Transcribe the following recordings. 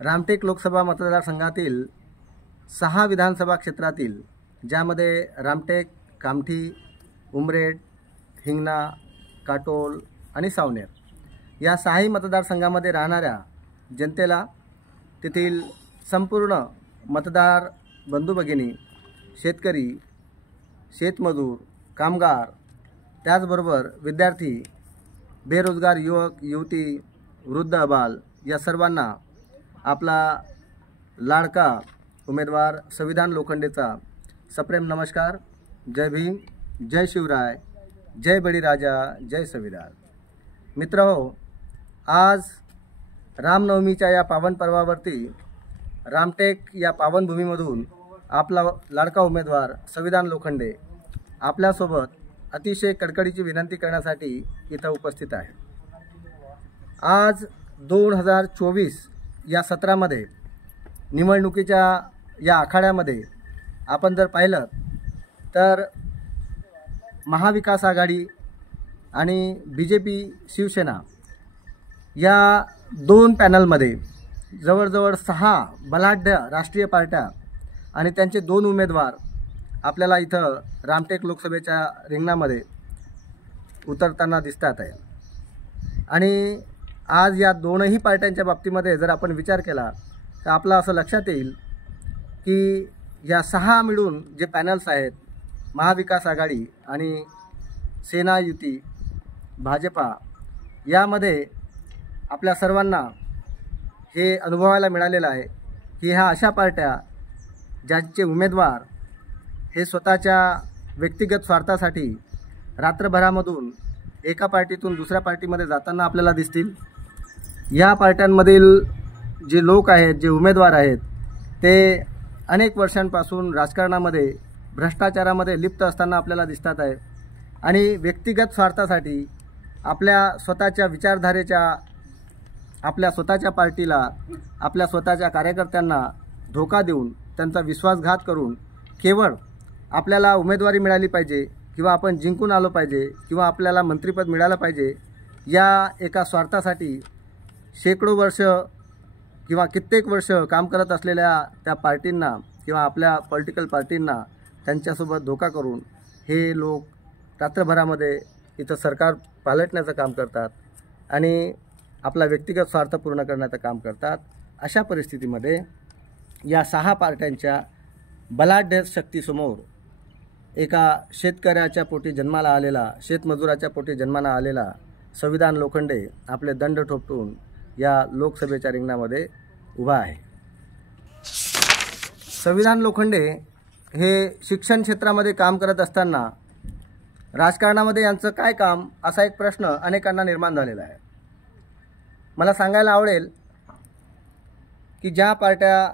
रामटेक लोकसभा मतदारसंघातील 6 विधानसभा क्षेत्रातील ज्यामध्ये रामटेक, कामठी, उमरेड, हिंगणा, काटोल आणि सावनेर या 6 मतदारसंघामध्ये राहणाऱ्या जनतेला तेथील संपूर्ण मतदार बंधू भगिनी, शेतकरी, शेतमजूर, कामगार, त्याचबरोबर विद्यार्थी, बेरोजगार युवक, युवती, वृद्ध, अबाल या सर्वांना आपला लाडका उमेदवार संविधान लोखंडेचा सप्रेम नमस्कार। जय भीम, जय शिवराय, जय बळीराजा, जय संविधान। मित्रहो, आज रामनवमीच्या या पावन पर्वावरती रामटेक या पावनभूमीमधून आपला लाडका उमेदवार संविधान लोखंडे आपल्यासोबत अतिशय कडकडीची विनंती करण्यासाठी इथं उपस्थित आहे। आज 2024 या सत्रामध्ये निवडणुकीच्या या आखाड्यामध्ये आपण जर पाहिलं तर महाविकास आघाडी आणि BJP शिवसेना या 2 पॅनलमध्ये जवळजवळ 6 बलाढ्य राष्ट्रीय पार्ट्या आणि त्यांचे 2 उमेदवार आपल्याला इथं रामटेक लोकसभेच्या रिंगणामध्ये उतरताना दिसतात आहे। आणि आज या 2ही पार्ट्यांच्या बाबतीमध्ये जर आपण विचार केला तर आपला असं लक्षात येईल की या 6 मिळून जे पॅनल्स आहेत, महाविकास आघाडी आणि सेना युती, भाजपा, यामध्ये आपल्या सर्वांना हे अनुभवायला मिळालेलं आहे की ह्या अशा पार्ट्या ज्यांचे उमेदवार हे स्वतःच्या व्यक्तिगत स्वार्थासाठी रात्रभरामधून एका पार्टीतून दुसऱ्या पार्टीमध्ये जाताना आपल्याला दिसतील। या पार्ट्यांमधील जे लोक आहेत, जे उमेदवार आहेत, ते अनेक वर्षांपासून राजकारणामध्ये भ्रष्टाचारामध्ये लिप्त असताना आपल्याला दिसतात आहे आणि व्यक्तिगत स्वार्थासाठी आपल्या स्वतःच्या विचारधारेच्या, आपल्या स्वतःच्या पार्टीला, आपल्या स्वतःच्या कार्यकर्त्यांना धोका देऊन, त्यांचा विश्वासघात करून केवळ आपल्याला उमेदवारी मिळाली पाहिजे किंवा आपण जिंकून आलो पाहिजे किंवा आपल्याला मंत्रिपद मिळालं पाहिजे या एका स्वार्थासाठी शेकडो वर्ष किंवा कित्येक वर्ष काम करत असलेल्या त्या पार्टींना किंवा आपल्या पॉलिटिकल पार्टींना त्यांच्यासोबत धोका करून हे लोक रात्रभरामध्ये इथं सरकार पालटण्याचं काम करतात आणि आपला व्यक्तिगत स्वार्थ पूर्ण करण्याचं काम करतात। अशा परिस्थितीमध्ये या 6 पार्ट्यांच्या बलाढ्य शक्तीसमोर एका शेतकऱ्याच्या पोटी जन्माला आलेला, शेतमजुराच्या पोटी जन्माला आलेला संविधान लोखंडे आपले दंड ठोपटून या लोकसभेच्या रिंगणामध्ये उभा आहे। संविधान लोखंडे हे शिक्षण क्षेत्रामध्ये काम करत असताना राजकारणामध्ये यांचं काय काम, असा एक प्रश्न अनेकांना निर्माण झालेला आहे। मला सांगायला आवडेल की ज्या पार्ट्या,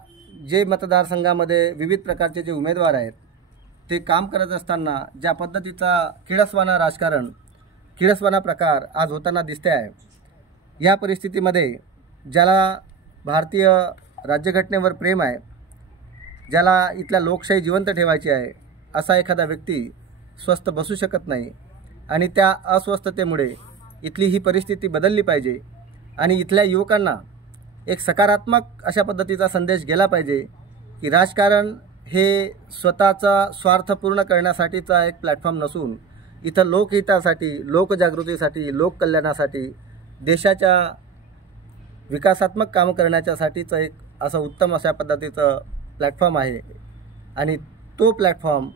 जे मतदारसंघामध्ये विविध प्रकारचे जे उमेदवार आहेत ते काम करत असताना ज्या पद्धतीचा किळसवाणा राजकारण, किळसवाणा प्रकार आज होताना दिसते आहे, या परिस्थितीमध्ये ज्याला भारतीय राज्यघटनेवर प्रेम आहे, ज्याला इथल्या लोकशाही जिवंत ठेवायची आहे, असा एखादा व्यक्ती स्वस्थ बसू शकत नाही आणि त्या अस्वस्थतेमुळे इथली ही परिस्थिती बदलली पाहिजे आणि इथल्या युवकांना एक सकारात्मक अशा पद्धतीचा संदेश गेला पाहिजे की राजकारण हे स्वतःचा स्वार्थ पूर्ण करण्यासाठीचा एक प्लॅटफॉर्म नसून इथं लोकहितासाठी, लोकजागृतीसाठी, लोककल्याणासाठी, देशाच्या विकासात्मक काम करण्याच्यासाठीचं एक असं उत्तम अशा पद्धतीचं प्लॅटफॉर्म आहे आणि तो प्लॅटफॉर्म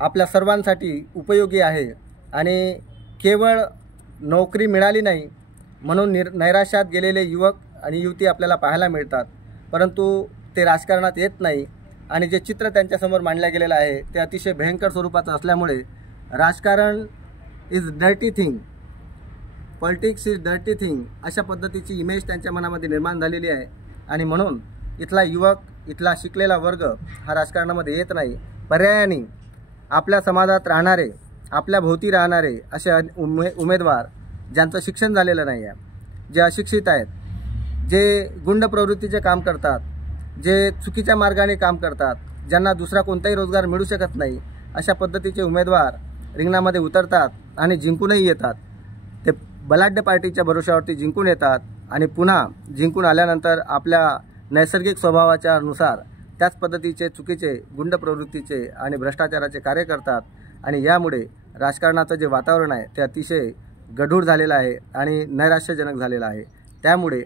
आपल्या सर्वांसाठी उपयोगी आहे आणि केवळ नोकरी मिळाली नाही म्हणून नैराश्यात गेलेले युवक आणि युवती आपल्याला पाहायला मिळतात, परंतु ते राजकारणात येत नाही आणि जे चित्र त्यांच्यासमोर मांडलं गेलेलं आहे ते अतिशय भयंकर स्वरूपाचं असल्यामुळे राजकारण is dirty thing, politics is dirty thing अशा पद्धतीची इमेज त्यांच्या मनामध्ये निर्माण झालेली आहे आणि म्हणून इथला युवक, इथला शिकलेला वर्ग हा राजकारणामध्ये येत नाही। पर्यायाने आपल्या समाजात राहणारे, आपल्या भोवती राहणारे असे उमेदवार ज्यांचं शिक्षण झालेलं नाही आहे, जे अशिक्षित आहेत, जे गुंड प्रवृत्तीचे काम करतात, जे चुकीच्या मार्गाने काम करतात, ज्यांना दुसरा कोणताही रोजगार मिळू शकत नाही, अशा पद्धतीचे उमेदवार रिंगणामध्ये उतरतात आणि जिंकूनही येतात। ते बलाढ्य पार्टीच्या भरोशावरती जिंकून येतात आणि पुन्हा जिंकून आल्यानंतर आपल्या नैसर्गिक स्वभावाच्या नुसार त्याच पद्धतीचे चुकीचे गुंड प्रवृत्तीचे आणि भ्रष्टाचाराचे कार्य करतात आणि यामुळे राजकारणाचं जे वातावरण आहे ते अतिशय गढूळ झालेलं आहे आणि नैराश्यजनक झालेलं आहे। त्यामुळे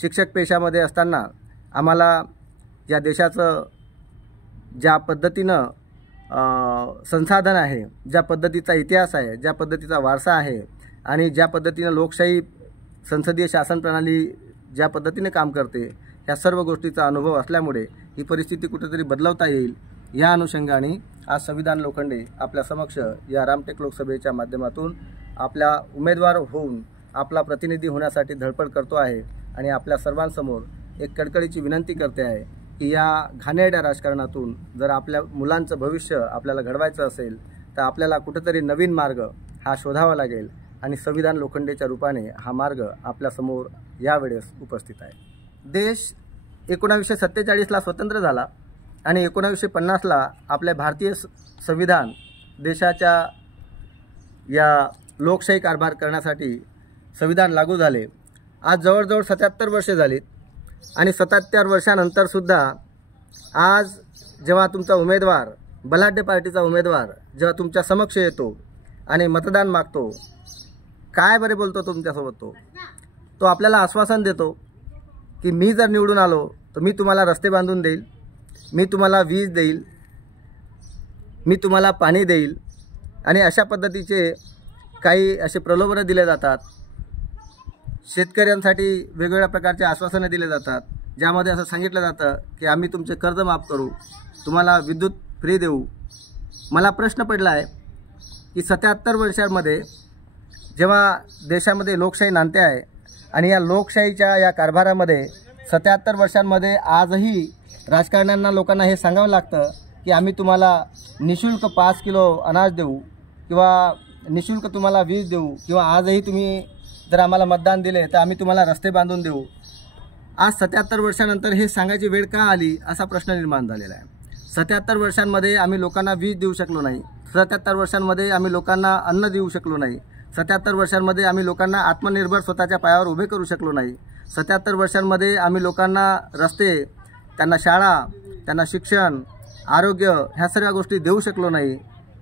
शिक्षक पेशामध्ये असताना आम्हाला या देशाचं ज्या पद्धतीनं संसाधन आहे, ज्या पद्धतीचा इतिहास आहे, ज्या पद्धतीचा वारसा आहे आणि ज्या पद्धतीनं लोकशाही संसदीय शासन प्रणाली ज्या पद्धतीने काम करते, ह्या सर्व गोष्टीचा अनुभव असल्यामुळे ही परिस्थिती कुठेतरी बदलवता येईल या अनुषंगाने आज संविधान लोखंडे आपल्या समक्ष या रामटेक लोकसभेच्या माध्यमातून आपला उमेदवार होऊन आपला प्रतिनिधी होण्यासाठी धडपड करतो आहे आणि आपल्या सर्वांसमोर एक कडकडीची विनंती करते आहे की या घाणेरड्या राजकारणातून जर आपल्या मुलांचं भविष्य आपल्याला घडवायचं असेल तर आपल्याला कुठेतरी नवीन मार्ग हा शोधावा लागेल आणि संविधान लोखंडेच्या रूपाने हा मार्ग आपल्यासमोर यावेळेस उपस्थित आहे। देश 1947ला स्वतंत्र झाला आणि 1950ला आपले भारतीय संविधान देशाच्या या लोकशाही कारभार करण्यासाठी संविधान लागू झाले। आज जवळजवळ 77 वर्षे झालीत आणि 77 वर्षानंतरसुद्धा आज जेव्हा तुमचा उमेदवार बलाढ्य पार्टीचा उमेदवार जेव्हा तुमच्या समक्ष येतो आणि मतदान मागतो, काय बरे बोलतो तुमच्यासोबत तो आपल्याला आश्वासन देतो की मी जर निवडून आलो तर मी तुम्हाला रस्ते बांधून देईल, मी तुम्हाला वीज देईल, मी तुम्हाला पाणी देईल आणि अशा पद्धतीचे काही असे प्रलोभनं दिले जातात। शेतकऱ्यांसाठी वेगवेगळ्या प्रकारचे आश्वासनं दिले जातात, ज्यामध्ये असं सांगितलं जातं की आम्ही तुमचे कर्ज माफ करू, तुम्हाला विद्युत फ्री देऊ। मला प्रश्न पडला आहे की 77 वर्षांमध्ये जेव्हा देशामध्ये लोकशाही नांदते आहे आणि या लोकशाहीच्या या कारभारामध्ये 77 वर्षांमध्ये आजही राजकारण्यांना लोकांना हे सांगावं लागतं की आम्ही तुम्हाला निःशुल्क 5 किलो अनाज देऊ किंवा निःशुल्क तुम्हाला वीज देऊ किंवा आजही तुम्ही जर आम्हाला मतदान दिले तर आम्ही तुम्हाला रस्ते बांधून देऊ। आज 77 वर्षानंतर हे सांगायची वेळ का आली असा प्रश्न निर्माण झालेला आहे। 77 वर्षांमध्ये आम्ही लोकांना वीज देऊ शकलो नाही, 77 वर्षांमध्ये आम्ही लोकांना अन्न देऊ शकलो नाही, 77 वर्षांमध्ये आम्ही लोकांना आत्मनिर्भर स्वतःच्या पायावर उभे करू शकलो नाही, 77 वर्षांमध्ये आम्ही लोकांना रस्ते, त्यांना शाळा, त्यांना शिक्षण, आरोग्य ह्या सर्व गोष्टी देऊ शकलो नाही।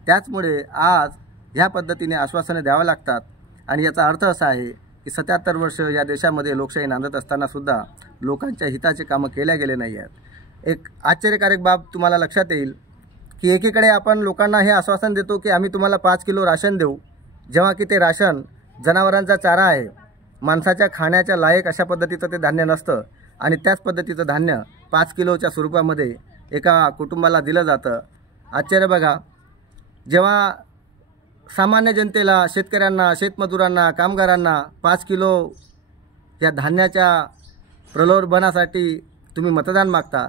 त्याचमुळे आज ह्या पद्धतीने आश्वासने द्यावं लागतात आणि याचा अर्थ असा आहे की 77 वर्ष या देशामध्ये लोकशाही नांदत असतानासुद्धा लोकांच्या हिताचे कामं केल्या गेले नाही आहेत। एक आश्चर्यकारक बाब तुम्हाला लक्षात येईल की एकीकडे आपण लोकांना हे आश्वासन देतो की आम्ही तुम्हाला 5 किलो राशन देऊ, जेव्हा की ते राशन जनावरांचा चारा आहे, माणसाच्या खाण्याच्या लायक अशा पद्धतीचं ते धान्य नसतं आणि त्याच पद्धतीचं धान्य 5 किलोच्या स्वरूपामध्ये एका कुटुंबाला दिलं जातं। आश्चर्य बघा, जेव्हा सामान्य जनतेला, शेतकऱ्यांना, शेतमजुरांना, कामगारांना 5 किलो या धान्याच्या प्रलोभनासाठी तुम्ही मतदान मागता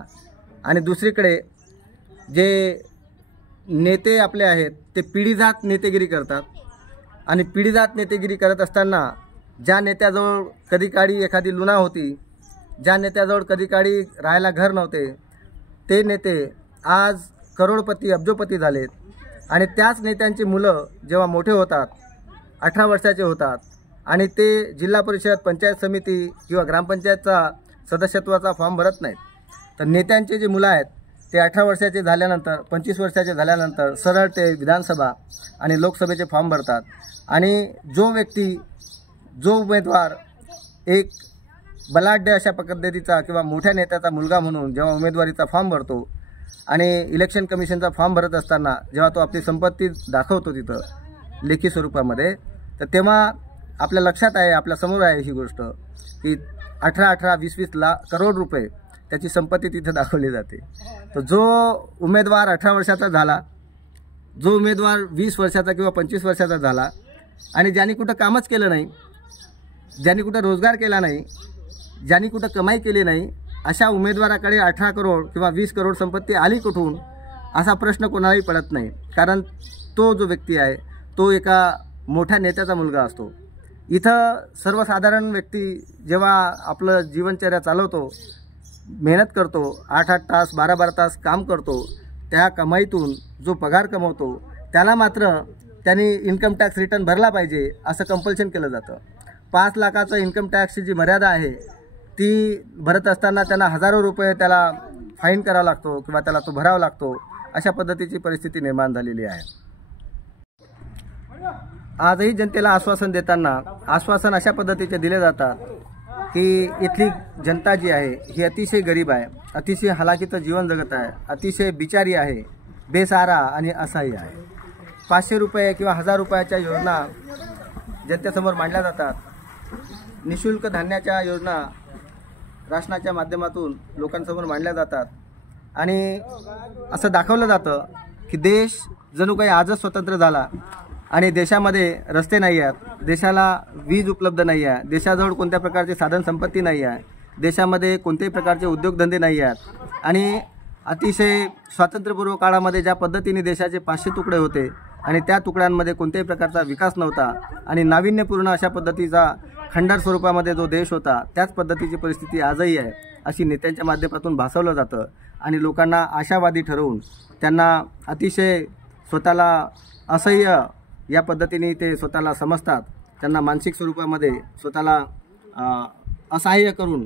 आणि दुसरीकडे जे नेते आपले आहेत ते पिढीजात नेतेगिरी करतात आणि पिढीजात नेतेगिरी करत असताना ज्या नेत्याजवळ कधी काळी एखादी लुना होती, ज्या नेत्याजवळ कधी काळी राहायला घर नव्हते, ते नेते आज करोडपती, अब्जोपती झालेत आणि त्याच नेत्यांची मुलं जेव्हा मोठे होतात, 18 वर्षाचे होतात आणि ते जिल्हा परिषद, पंचायत समिती किंवा ग्रामपंचायतचा सदस्यत्वाचा फॉर्म भरत नाहीत, तर नेत्यांचे जे मुलं आहेत ते 18 वर्षाचे झाल्यानंतर, 25 वर्षाचे झाल्यानंतर सरळ ते विधानसभा आणि लोकसभेचे फॉर्म भरतात आणि जो व्यक्ती, जो उमेदवार एक बलाढ्य अशा पद्धतीचा किंवा मोठ्या नेत्याचा मुलगा म्हणून जेव्हा उमेदवारीचा फॉर्म भरतो आणि इलेक्शन कमिशनचा फॉर्म भरत असताना जेव्हा तो आपली संपत्ती दाखवतो तिथं लेखी स्वरूपामध्ये, तर तेव्हा आपल्या लक्षात आहे, आपल्या समोर आहे ही गोष्ट की 18-18, 20-20 लाख करोड रुपये त्याची संपत्ती तिथे दाखवली जाते। तर जो उमेदवार 18 वर्षाचा झाला, जो उमेदवार 20 वर्षाचा किंवा 25 वर्षाचा झाला आणि ज्यांनी कुठं कामच केलं नाही, ज्यांनी कुठं रोजगार केला नाही, ज्यांनी कुठं कमाई केली नाही, अशा उमेदवाराकडे 18 करोड किंवा 20 करोड संपत्ती आली कुठून असा प्रश्न कोणालाही पडत नाही, कारण तो जो व्यक्ती आहे तो एका मोठ्या नेत्याचा मुलगा असतो। इथं सर्वसाधारण व्यक्ती जेव्हा आपलं जीवनचर्या चालवतो, मेहनत करतो, 8-8 तास, 12-12 तास काम करतो, त्या कमाईतून जो पगार कमवतो त्याला मात्र त्यांनी इन्कम टॅक्स रिटर्न भरला पाहिजे असं कंपल्शन केलं जातं। 5 लाखाचं इन्कम टॅक्सची जी मर्यादा आहे ती भरत असताना त्यांना हजारो रुपये त्याला फाईन करावा लागतो किंवा त्याला तो भरावा लागतो, अशा पद्धतीची परिस्थिती निर्माण झालेली आहे। आजही जनतेला आश्वासन देताना आश्वासन अशा पद्धतीचे दिले जातात की इथली जनता जी आहे ही अतिशय गरीब आहे, अतिशय हलाखीचं जीवन जगत आहे, अतिशय बिचारी आहे, बेसहारा आणि असहाय्य आहे। 500 रुपये किंवा 1000 रुपयाच्या योजना जनतेसमोर मांडल्या जातात। निःशुल्क धान्याच्या योजना राशनाच्या माध्यमातून लोकांसमोर मांडल्या जातात आणि असं दाखवलं जातं की देश जणू काही आजच स्वतंत्र झाला आणि देशामध्ये रस्ते नाही आहेत, देशाला वीज उपलब्ध नाही आहे, देशाजवळ कोणत्या प्रकारची साधन संपत्ती नाही आहे, देशामध्ये कोणत्याही प्रकारचे उद्योगधंदे नाही आहेत आणि अतिशय स्वातंत्र्यपूर्व काळामध्ये ज्या पद्धतीने देशाचे 500 तुकडे होते आणि त्या तुकड्यांमध्ये कोणत्याही प्रकारचा विकास नव्हता आणि नाविन्यपूर्ण अशा पद्धतीचा खंडार स्वरूपामध्ये जो देश होता त्याच पद्धतीची परिस्थिती आजही आहे, अशी नेत्यांच्या माध्यमातून भासवलं जातं आणि लोकांना आशावादी ठरवून त्यांना अतिशय स्वतःला असह्य या पद्धतीने ते स्वतःला समजतात, त्यांना मानसिक स्वरूपामध्ये स्वतःला असहाय्य करून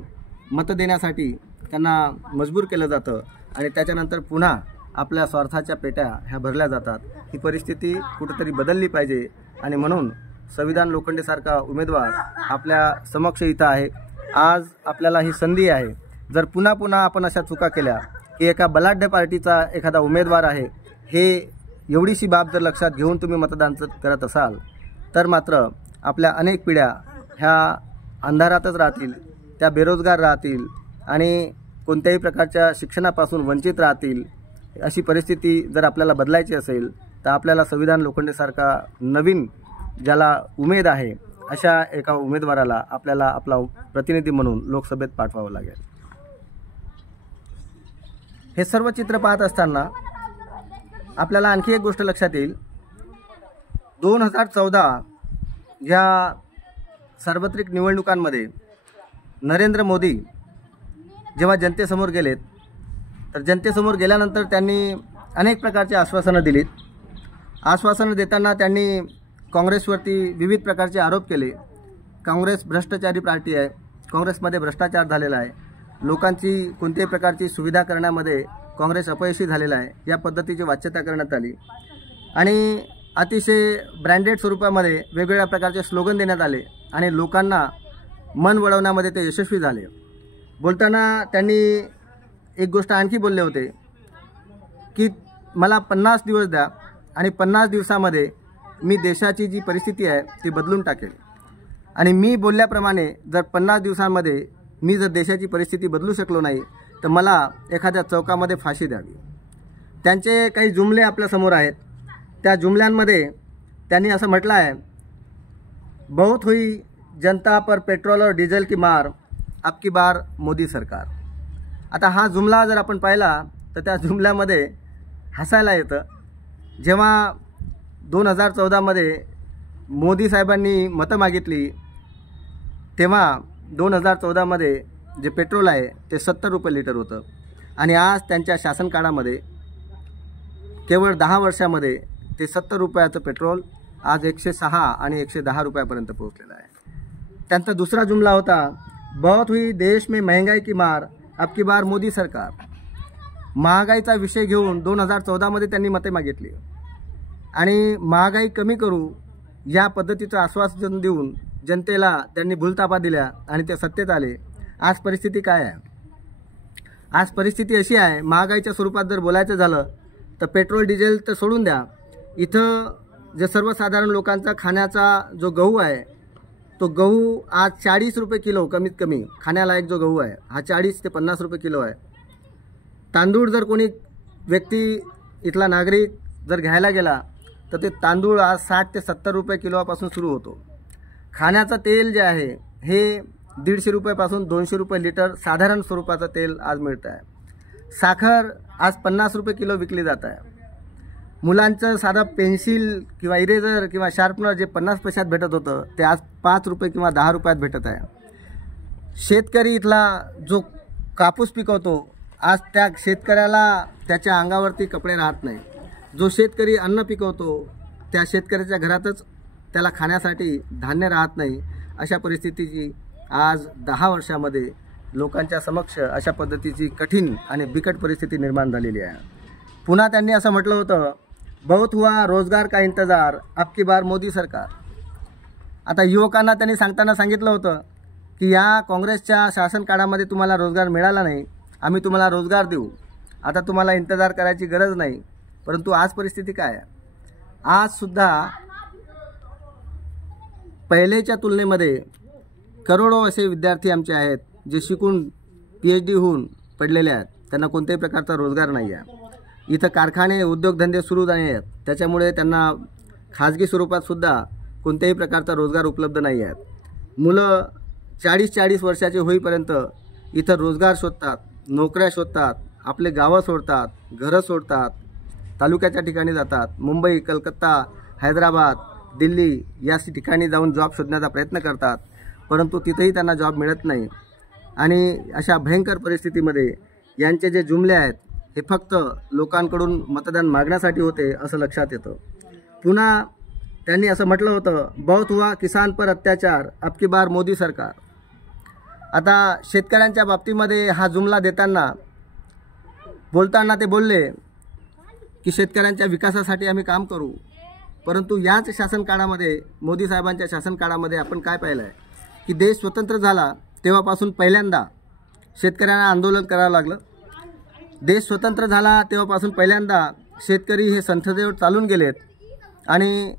मत देण्यासाठी त्यांना मजबूर केलं जातं आणि त्याच्यानंतर पुन्हा आपल्या स्वार्थाच्या पेट्या ह्या भरल्या जातात। ही परिस्थिती कुठेतरी बदलली पाहिजे आणि म्हणून संविधान लोखंडेसारखा उमेदवार आपल्या समक्ष इथं आहे। आज आपल्याला ही संधी आहे, जर पुन्हा पुन्हा आपण अशा चुका केल्या की एका बलाढ्य पार्टीचा एखादा उमेदवार आहे हे एवढीशी बाब जर लक्षात घेऊन तुम्ही मतदान करत असाल तर मात्र आपल्या अनेक पिढ्या ह्या अंधारातच राहतील, त्या बेरोजगार राहतील आणि कोणत्याही प्रकारच्या शिक्षणापासून वंचित राहतील। अशी परिस्थिती जर आपल्याला बदलायची असेल तर आपल्याला संविधान लोखंडेसारखा नवीन ज्याला उमेद आहे अशा एका उमेदवाराला आपल्याला आपला प्रतिनिधी म्हणून लोकसभेत पाठवावं लागेल। हे सर्व चित्र पाहत असताना आपल्याला आणखी एक गोष्ट लक्षात येईल, 2014 या सार्वत्रिक निवडणुकांमध्ये नरेंद्र मोदी जेव्हा जनतेसमोर गेलेत तर जनतेसमोर गेल्यानंतर त्यांनी अनेक प्रकारचे आश्वासनं दिलीत। आश्वासनं देताना त्यांनी काँग्रेसवरती विविध प्रकारचे आरोप केले। काँग्रेस भ्रष्टाचारी पार्टी आहे, काँग्रेसमध्ये भ्रष्टाचार झालेला आहे, लोकांची कोणत्याही प्रकारची सुविधा करण्यामध्ये काँग्रेस अपयशी झालेला आहे, या पद्धतीची वाच्यता करण्यात आली आणि अतिशय ब्रँडेड स्वरूपामध्ये वेगवेगळ्या प्रकारचे स्लोगन देण्यात आले आणि लोकांना मन वळवण्यामध्ये ते यशस्वी झाले। बोलताना त्यांनी एक गोष्ट आणखी बोलले होते की मला 50 दिवस द्या आणि 50 दिवसामध्ये मी देशाची जी परिस्थिती आहे ती बदलून टाकेल आणि मी बोलल्याप्रमाणे जर 50 दिवसांमध्ये मी जर देशाची परिस्थिती बदलू शकलो नाही तर मला एखाद्या चौकामध्ये फाशी द्यावी। त्यांचे काही जुमले आपल्यासमोर आहेत, त्या जुमल्यांमध्ये त्यांनी असं म्हटलं आहे, बहुत हुई जनता पर पेट्रोल और डीजल की मार, अब की बार मोदी सरकार। आता हा जुमला जर आपण पाहिला तर त्या जुमल्यामध्ये हसायला येतं। जेव्हा 2014मध्ये मोदी साहेबांनी मतं मागितली तेव्हा 2014मध्ये जे पेट्रोल आहे ते 70 रुपये लिटर होतं आणि आज त्यांच्या शासनकाळामध्ये केवळ 10 वर्षामध्ये ते 70 रुपयाचं पेट्रोल आज 106 आणि 110 रुपयापर्यंत पोहोचलेलं आहे। त्यांचा दुसरा जुमला होता, बहुत हुई देश में महंगाई की मार, अब की बार मोदी सरकार। महागाईचा विषय घेऊन 2014मध्ये त्यांनी मते मागितली आणि महागाई कमी करू या पद्धतीचं आश्वासन देऊन जनतेला त्यांनी भूलथापा दिल्या आणि ते सत्तेत आले। आज परिस्थिती काय आहे? आज परिस्थिती अशी आहे, महागाईच्या स्वरूपात जर बोलायचं झालं तर पेट्रोल डिझेल तर सोडून द्या, इथं जे सर्वसाधारण लोकांचा खाण्याचा जो गहू आहे तो गहू आज 40 रुपये किलो कमीत कमी खाण्यालायक जो गहू आहे हा 40 ते 50 रुपये किलो आहे। तांदूळ जर कोणी व्यक्ती इथला नागरिक जर घ्यायला गेला तर ते तांदूळ आज 60 ते 70 रुपये किलोपासून सुरू होतो। खाण्याचं तेल जे आहे हे 150 रुपयापासून 200 रुपये लिटर साधारण स्वरूपाचं तेल आज मिळतं आहे। साखर आज 50 रुपये किलो विकली जात आहे। मुलांचं साधा पेन्सिल किंवा इरेजर किंवा शार्पनर जे 50 पैशात भेटत होतं ते आज 5 रुपये किंवा 10 रुपयात भेटत आहे। शेतकरी इथला जो कापूस पिकवतो आज त्या शेतकऱ्याला त्याच्या अंगावरती कपडे राहत नाही। जो शेतकरी अन्न पिकवतो त्या शेतकऱ्याच्या घरातच त्याला खाण्यासाठी धान्य राहत नाही अशा परिस्थितीची आज 10 वर्षामध्ये लोकांच्या समक्ष अशा पद्धतीची कठीण आणि बिकट परिस्थिती निर्माण झालेली आहे। पुन्हा त्यांनी असं म्हटलं होतं, बहुत हुआ रोजगार का इंतजार, अब की बार मोदी सरकार। आता युवकांना त्यांनी सांगताना सांगितलं होतं की या काँग्रेसच्या शासन काळामध्ये तुम्हाला रोजगार मिळाला नाही, आम्ही तुम्हाला रोजगार देऊ, आता तुम्हाला इंतजार करायची गरज नाही। परंतु आज परिस्थिती काय आहे? आजसुद्धा पहिलेच्या तुलनेमध्ये करोडो असे विद्यार्थी आमचे आहेत जे शिकून PhD होऊन पडलेले आहेत, त्यांना कोणत्याही प्रकारचा रोजगार नाही आहे। इथं कारखाने उद्योगधंदे सुरू झाले आहेत, त्याच्यामुळे त्यांना खाजगी स्वरूपातसुद्धा कोणत्याही प्रकारचा रोजगार उपलब्ध नाही आहे। मुलं 40-40 वर्षाचे होईपर्यंत इथं रोजगार शोधतात, नोकऱ्या शोधतात, आपले गावं सोडतात, घरं सोडतात, तालुक्याच्या ठिकाणी जातात, मुंबई, कलकत्ता, हैदराबाद, दिल्ली या ठिकाणी जाऊन जॉब शोधण्याचा प्रयत्न करतात, परंतु तिथेही त्यांना जॉब मिळत नाही। आणि अशा भयंकर परिस्थितीमध्ये यांचे जे जुमले आहेत हे फक्त लोकांकडून मतदान मागण्यासाठी होते असं लक्षात येतं। पुन्हा त्यांनी असं म्हटलं होतं, बहुत हुआ किसान पर अत्याचार, अब की बार मोदी सरकार। आता शेतकऱ्यांच्या बाबतीमध्ये हा जुमला देताना बोलताना ते बोलले की शेतकऱ्यांच्या विकासासाठी आम्ही काम करू, परंतु याच शासन काळामध्ये मोदी साहेबांच्या शासन काळामध्ये आपण काय पाहिलं आहे की देश स्वतंत्र झाला तेव्हापासून पहिल्यांदा शेतकऱ्यांना आंदोलन करावं लागलं। देश स्वतंत्र झाला तेव्हापासून पहिल्यांदा शेतकरी हे संसदेवर चालून गेलेत आणि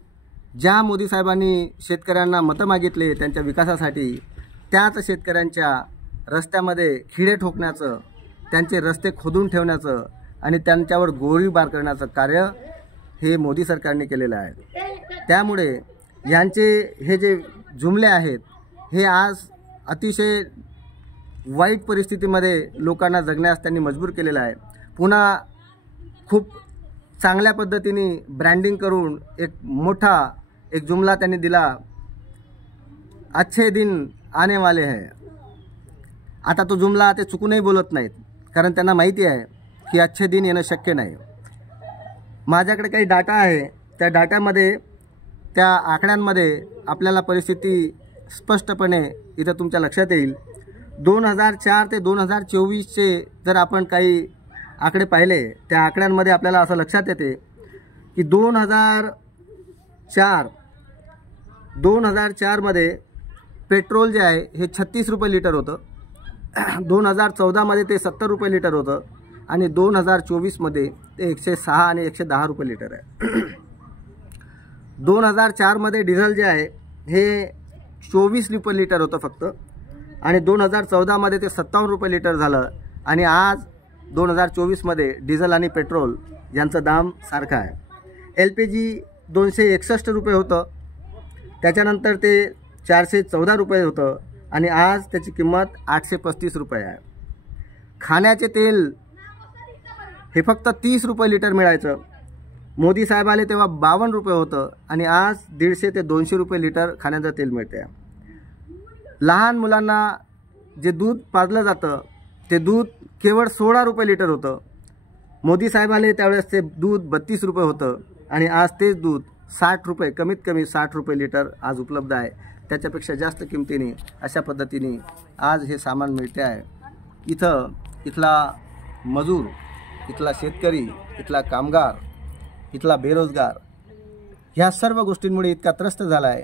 ज्या मोदी साहेबांनी शेतकऱ्यांना मतं मागितले त्यांच्या विकासासाठी, त्याच शेतकऱ्यांच्या रस्त्यामध्ये खिळे ठोकण्याचं, त्यांचे रस्ते खोदून ठेवण्याचं आणि त्यांच्यावर गोळीबार करण्याचं कार्य हे मोदी सरकारने केलेलं आहे। त्यामुळे यांचे हे जे जुमले आहेत हे आज अतिशय वाईट परिस्थितीमध्ये लोकांना जगण्यास त्यांनी मजबूर केलेलं आहे। पुन्हा खूप चांगल्या पद्धतीने ब्रँडिंग करून एक जुमला त्यांनी दिला, अच्छे दिन आने वाले हैं। आता तो जुमला ते चुकूनही बोलत नाहीत, कारण त्यांना माहिती आहे की अच्छे दिन येणं शक्य नाही। माझ्याकडे काही डाटा आहे, त्या डाटामध्ये त्या आकड्यांमध्ये आपल्याला परिस्थिती स्पष्टपणे इथं तुमच्या लक्षात येईल। 2004 ते 2024चे जर आपण काही आकडे पाहिले, त्या आकड्यांमध्ये आपल्याला असं लक्षात येते की 2004 मध्ये पेट्रोल जे आहे हे 36 रुपये लिटर होतं, 2014 मध्ये ते 70 रुपये लिटर होतं आणि 2024 मध्ये ते 106 आणि 110 रुपये लिटर आहे। 2004 मध्ये डिझेल जे आहे हे 24 रुपये लिटर होतं फक्त, आणि 2014 मध्ये ते 57 रुपये लिटर झालं आणि आज 2024 मध्ये डिझेल आणि पेट्रोल यांचं दाम सारखं आहे। LPG 261 रुपये होतं, त्याच्यानंतर ते 414 रुपये होतं आणि आज त्याची किंमत 835 रुपये आहे। खाण्याचे तेल हे फक्त 30 रुपये लिटर मिळायचं, मोदी साहेब आले तेव्हा 52 रुपये होतं आणि आज 150 ते 200 रुपये लिटर खाण्याचं तेल मिळते। लहान मुलांना जे दूध पाजलं जातं ते दूध केवळ 16 रुपये लिटर होतं, मोदी साहेब आले त्यावेळेस ते दूध 32 रुपये होतं आणि आज तेच दूध 60 रुपये, कमीत कमी 60 रुपये लिटर आज उपलब्ध आहे। त्याच्यापेक्षा जास्त किमतीने अशा पद्धतीने आज हे सामान मिळते आहे। इथला मजूर, इथला शेतकरी, इथला कामगार, इथला बेरोजगार ह्या सर्व गोष्टींमुळे इतका त्रस्त झाला आहे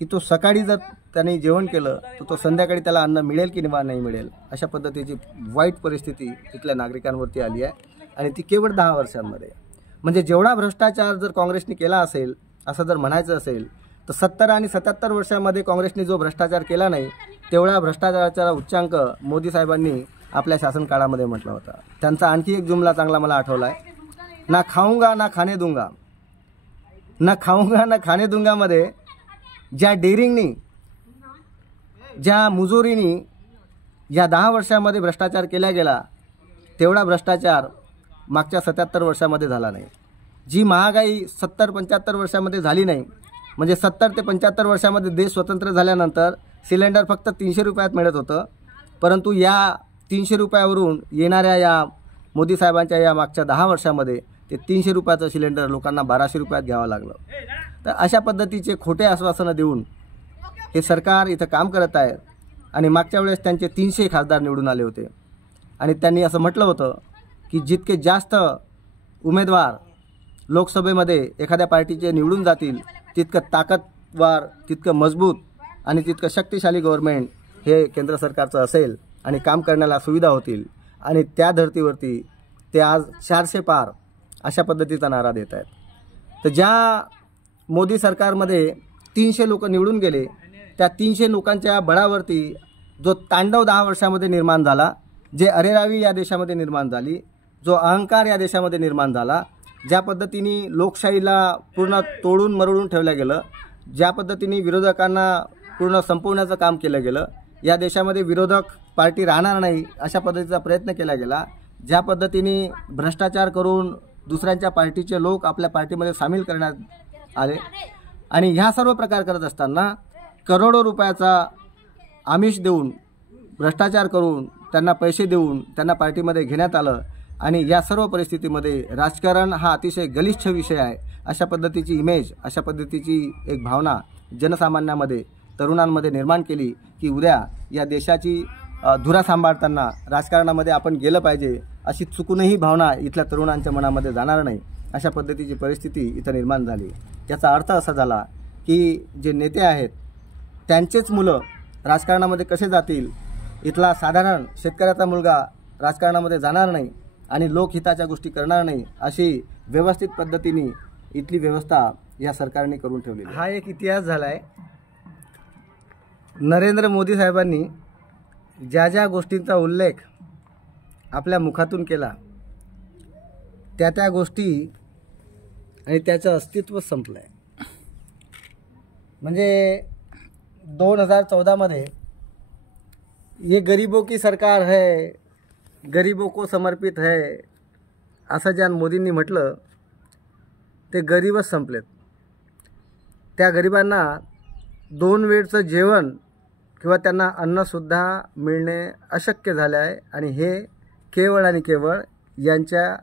की तो सकाळी जर त्याने जेवण केलं तर तो संध्याकाळी त्याला अन्न मिळेल की नाही मिळेल अशा पद्धतीची वाईट परिस्थिती इथल्या नागरिकांवरती आली आहे आणि ती केवळ 10 वर्षांमध्ये। म्हणजे जेवढा भ्रष्टाचार जर काँग्रेसने केला असेल असं जर म्हणायचं असेल तर 70 आणि 77 वर्षांमध्ये काँग्रेसने जो भ्रष्टाचार केला नाही तेवढा भ्रष्टाचाराचा उच्चांक मोदी साहेबांनी आपल्या शासन काळामध्ये म्हटला होता। त्यांचा आणखी एक जुमला चांगला मला आठवला आहे, ना खाऊंगा ना खाने दूंगा। ना खाऊंगा ना खाने दूंगामध्ये ज्या डेअरिंगनी, ज्या मुजोरीनी या 10 वर्षांमध्ये भ्रष्टाचार केला गेला तेवढा भ्रष्टाचार मागच्या 77 वर्षांमध्ये झाला नाही। जी महागाई 70-75 वर्षांमध्ये झाली नाही, म्हणजे 70 ते 75 वर्षांमध्ये देश स्वतंत्र झाल्यानंतर सिलेंडर फक्त 300 रुपयात मिळत होतं, परंतु या 300 रुपयावरून येणाऱ्या या मोदी साहेबांच्या या मागच्या 10 वर्षांमध्ये ते 300 रुपयाचं सिलेंडर लोकांना 1200 रुपयात घ्यावं लागलं। तर अशा पद्धतीचे खोटे आश्वासनं देऊन हे सरकार इथं काम करत आहे आणि मागच्या वेळेस त्यांचे 300 खासदार निवडून आले होते आणि त्यांनी असं म्हटलं होतं की जितके जास्त उमेदवार लोकसभेमध्ये एखाद्या पार्टीचे निवडून जातील तितकं ताकदवार, तितकं मजबूत आणि तितकं शक्तिशाली गव्हर्नमेंट हे केंद्र सरकारचं असेल आणि काम करण्याला सुविधा होतील. आणि त्या धर्तीवरती ते आज 400 पार अशा पद्धतीचा नारा देत आहेत. तर ज्या मोदी सरकारमध्ये 300 लोक निवडून गेले, त्या 300 लोकांच्या बळावरती जो तांडव 10 वर्षामध्ये निर्माण झाला, जे अरेरावी या देशामध्ये निर्माण झाली, जो अहंकार या देशामध्ये निर्माण झाला, ज्या पद्धतीने लोकशाहीला पूर्ण तोडून मरडून ठेवलं गेलं, ज्या पद्धतीने विरोधकांना पूर्ण संपवण्याचं काम केलं गेलं, या देशामध्ये विरोधक पार्टी राहणार नाही अशा पद्धतीचा प्रयत्न केला गेला, ज्या पद्धतीने भ्रष्टाचार करून दुसऱ्यांच्या पार्टीचे लोक आपल्या पार्टीमध्ये सामील करण्यात आले आणि ह्या सर्व प्रकार करत असताना करोडो रुपयाचा आमिष देऊन, भ्रष्टाचार करून, त्यांना पैसे देऊन त्यांना पार्टीमध्ये घेण्यात आलं. आणि या सर्व परिस्थितीमध्ये राजकारण हा अतिशय गलिच्छ विषय आहे अशा पद्धतीची इमेज, अशा पद्धतीची एक भावना जनसामान्यामध्ये, तरुणांमध्ये निर्माण केली की उद्या या देशाची धुरा सांभाळताना राजकारणामध्ये आपण गेलं पाहिजे अशी चुकूनही भावना इथल्या तरुणांच्या मनामध्ये जाणार नाही, अशा पद्धतीची परिस्थिती इथं निर्माण झाली. याचा अर्थ असा झाला की जे नेते आहेत त्यांचेच मुलं राजकारणामध्ये कसे जातील, इथला साधारण शेतकऱ्याचा मुलगा राजकारणामध्ये जाणार नाही आणि लोकहिताच्या गोष्टी करणार नाही, अशी व्यवस्थित पद्धतीने इथली व्यवस्था या सरकारने करून ठेवली. हा एक इतिहास झाला आहे. नरेंद्र मोदी साहेबांनी ज्या ज्या गोष्टींचा उल्लेख आपल्या मुखातून केला त्या त्या गोष्टी आणि त्याचं अस्तित्व संपलं आहे. म्हणजे 2014 ये गरीबों की सरकार है, गरीबों को समर्पित है असं ज्या मोदींनी म्हटलं ते गरीबच संपलेत. त्या गरिबांना 2 वेळचं जेवण किंवा त्यांना अन्नसुद्धा मिळणे अशक्य झाले आहे आणि हे केवळ आणि केवळ यांच्या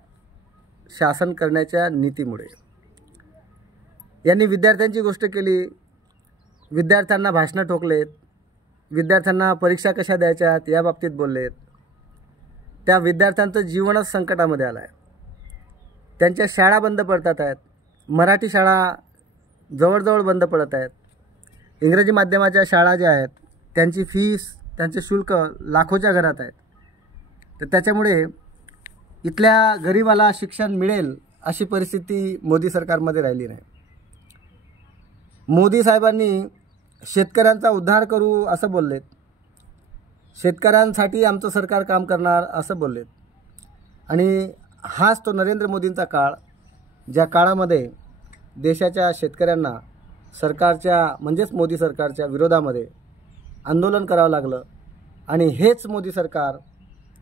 शासन करण्याच्या नीतीमुळे. यांनी विद्यार्थ्यांची गोष्ट केली, विद्यार्थ्यांना भाषणं ठोकलेत, विद्यार्थ्यांना परीक्षा कशा द्यायच्यात या बाबतीत बोललेत. त्या विद्यार्थ्यांचं जीवनच संकटामध्ये आलं आहे. त्यांच्या शाळा बंद पडतात आहेत, मराठी शाळा जवळजवळ बंद पडत आहेत. इंग्रजी माध्यमाच्या शाळा ज्या आहेत त्यांची फीस, त्यांचे शुल्क लाखोच्या घरात आहेत. तर त्याच्यामुळे इथल्या गरिबाला शिक्षण मिळेल अशी परिस्थिती मोदी सरकारमध्ये राहिली नाही. मोदी साहेबांनी शेतकऱ्यांचा उद्धार करू असं बोललेत, शेतकऱ्यांसाठी आमचं सरकार काम करणार असं बोललेत. आणि हाच तो नरेंद्र मोदींचा काळ, ज्या काळामध्ये देशाच्या शेतकऱ्यांना सरकारच्या म्हणजेच मोदी सरकारच्या विरोधामध्ये आंदोलन करावं लागलं. आणि हेच मोदी सरकार